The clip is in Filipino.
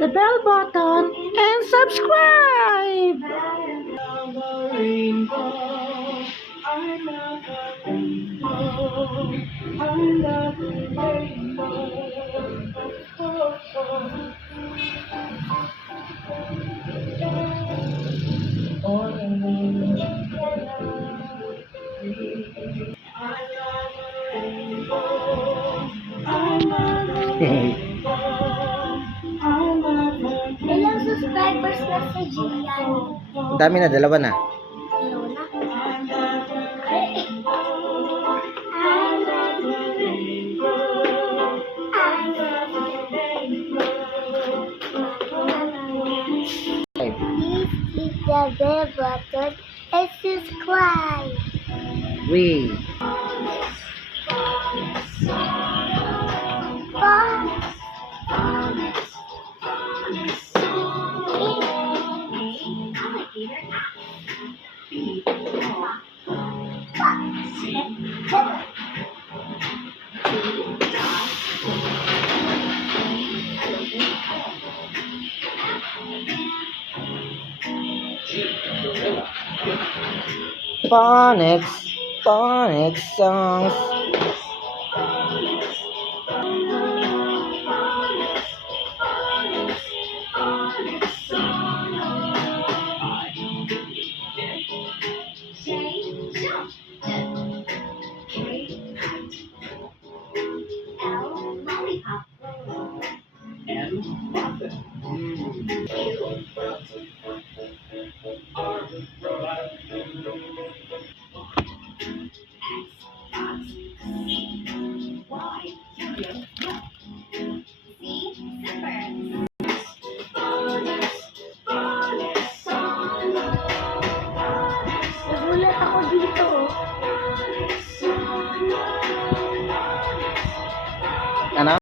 the bell button and subscribe! Ilang subscribers na si Gian? Ang dami na, dalawa na. Dalawa na. Please hit the bell button and subscribe. We. Phonics songs.